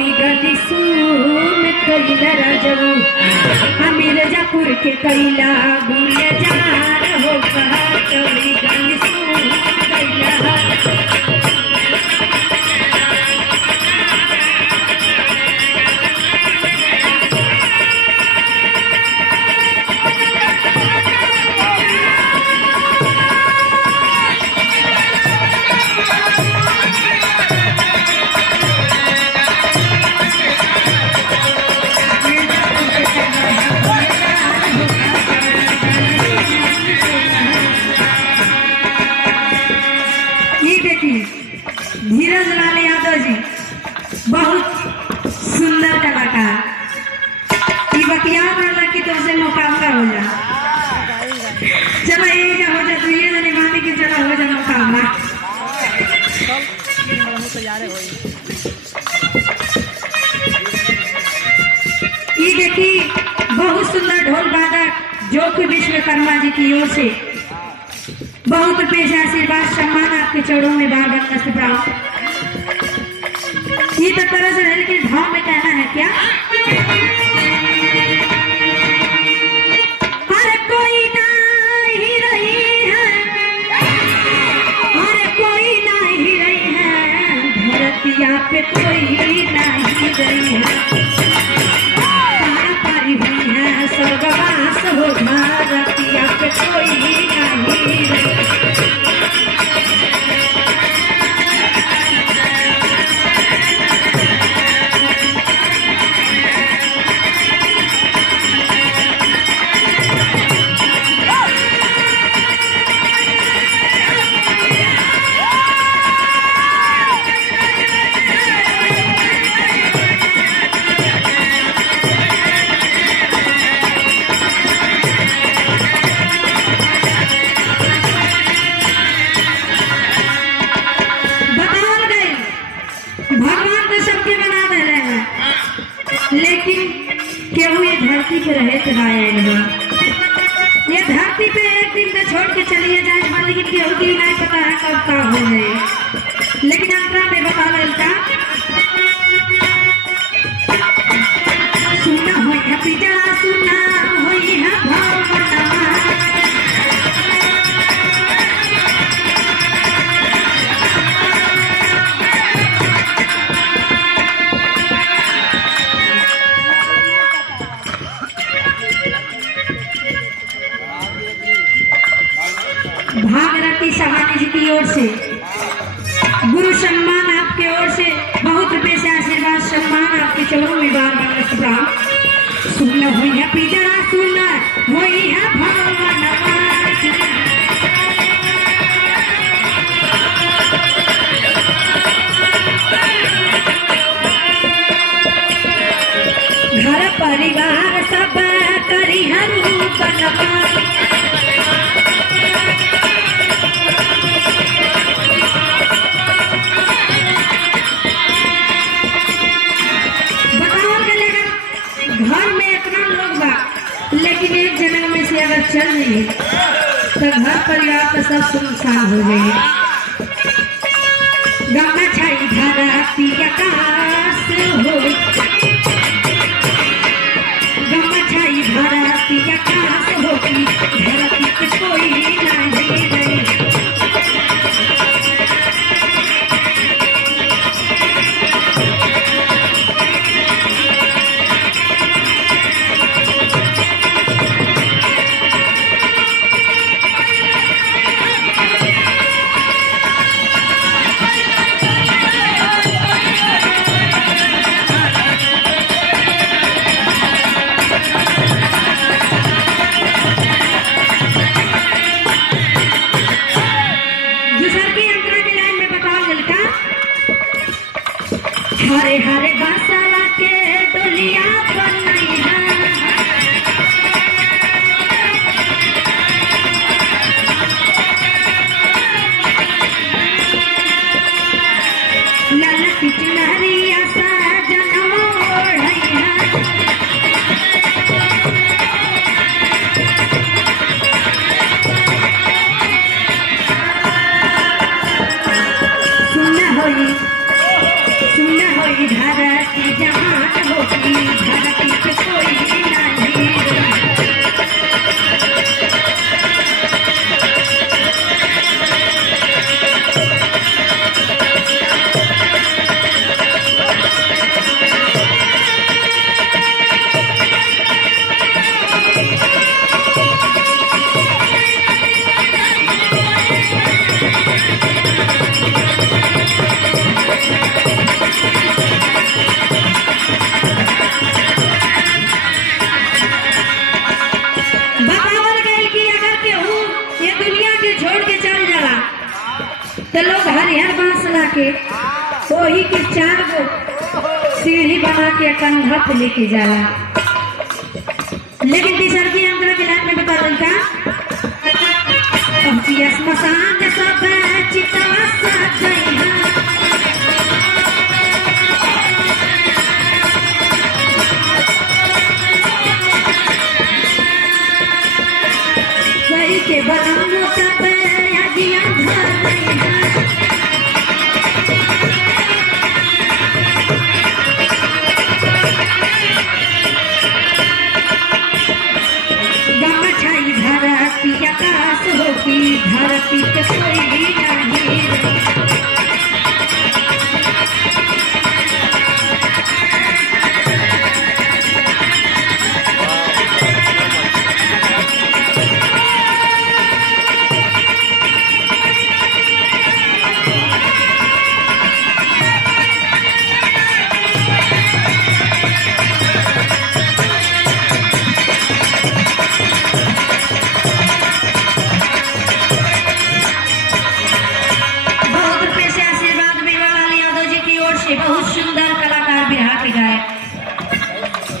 चौड़ी गली सून कैला राजू मिर्जापुर के कैला गुलजार हो कहा चौड़ी गली सून कैला। धीरज लाल यादव जी बहुत सुंदर कलाकार बतियात वाला की तरफ से मुकाबला हो जा चलो एक हो जा तू ये जने माने की चला हो जा मुकाबला ये देखी बहुत सुंदर ढोल वादक जो कि विश्वकर्मा जी की ओर से बहुत पेश आशीर्वाद सम्मान आपके चरणों में बार बार नष्ट प्राप्त। ये तो तरह से रहने के भाव में कहना है क्या? अरे कोई नहीं रही है, अरे कोई नहीं रही है, धरतिया पे कोई नहीं रही है, पारी हुई है स्वर्गवास हो धरतिया पे कोई नहीं रही। लेकिन केहू ये धरती पे रहे ये धरती पे एक दिन में छोड़ के चलिए जाए लेकिन केहू की नहीं पता है कब का हो गए। लेकिन अंतरा में बता लड़का सुना हो पिता सुना हो भागरथी सहानी जी की ओर से गुरु सम्मान आपके ओर से बहुत रुपये से आशीर्वाद सम्मान आपके चरणों में बार बार सुनना हुई है पिजरा सुनना हुई है भगवान घर परिवार सब करी घर में इतना लोग बा लेकिन एक जगह में से अगर चल रही तो घर परिवार का सब सुनसान हो जाएगा। गंगा छाई धरती आकाश हो गंगा छाई धरती आकाश हो धरती पे कोई नहीं रही। हरे हरे बसला के डोलिया बनई है लाल पिचनरिया साजन ओढ़ई है सुनना होई कोई धरती जहान होगी, धरती पे कोई नहीं। तो लोग हरिहर बांस ला के वही के 4 गो सीढ़ी बना के कंधा पे लेके जाला। लेकिन तीसर की अंदर के लाइन में बता देता स्मशान सब चितवा सजैहा, गई के बनमो तब अगिया धरैहा। धरती आकाश होगी, धरती पे कोई नहीं। बहुत सुंदर